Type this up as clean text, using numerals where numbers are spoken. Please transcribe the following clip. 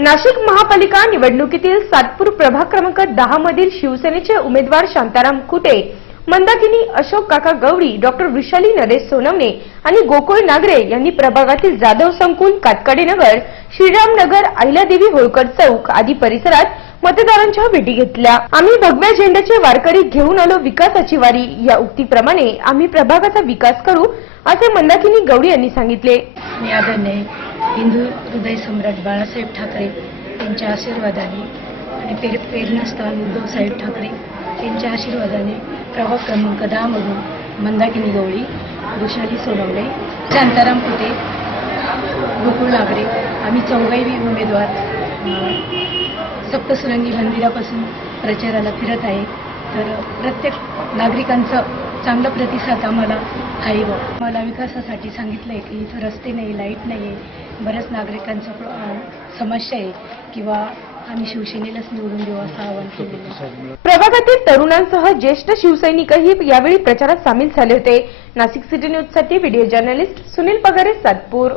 नाशिक महापालिका निवडणुकीतील सातपूर प्रभाग क्रमांक 10 मधील शिवसेनेचे उमेदवार शांताराम कुटे, मंदाकिनी अशोक काका गवळी, डॉक्टर वृषाली नरेश सोनवणे आणि गोकुळ नागरे यांनी प्रभागातील जाधव संकुल, कातकाडे नगर, श्रीराम नगर, अहिल्यादेवी होळकर चौक आदी परिसरात मतदारांच्या भेटी घेतल्या। आम्ही भगव्या झेंड्याचे वारकरी घेऊन आलो विकासाची वारी या उक्तीप्रमाणे आम्ही प्रभागाचा विकास करू असे मंदाकिनी गवळी यांनी सांगितले। आदरणीय हिंदू हृदय सम्राट बाळासाहेब ठाकरे यांच्या आशीर्वादाने आणि प्रेरणास्थान उद्धव साहेब ठाकरे यांच्या आशीर्वादाने प्रभाग क्रमांक 10 मधून मंदाकिनी गवळी, वृषाली सोनवणे, शांताराम कुटे, गोकुळ नागरे आम्ही चौघाही उमेदवार सप्तसुरंगी मंदिरापासून प्रचाराला फिरत आहे। तर प्रत्येक नागरिकांचा चांगला प्रतिसाद आम्हाला आहे। मला विकासासाठी सांगितलं आहे की इथं रस्ते नाही, लाईट नाही आहे, बऱ्याच नागरिकांचा समस्या आहे किंवा आम्ही शिवसेनेलाच निवडून देऊ असं आवाहन केलेलं आहे। प्रभागातील तरुणांसह ज्येष्ठ शिवसैनिकही यावेळी प्रचारात सामील झाले होते। नाशिक सिटी न्यूज साठी व्हिडिओ जर्नलिस्ट सुनील पगारे, सातपूर।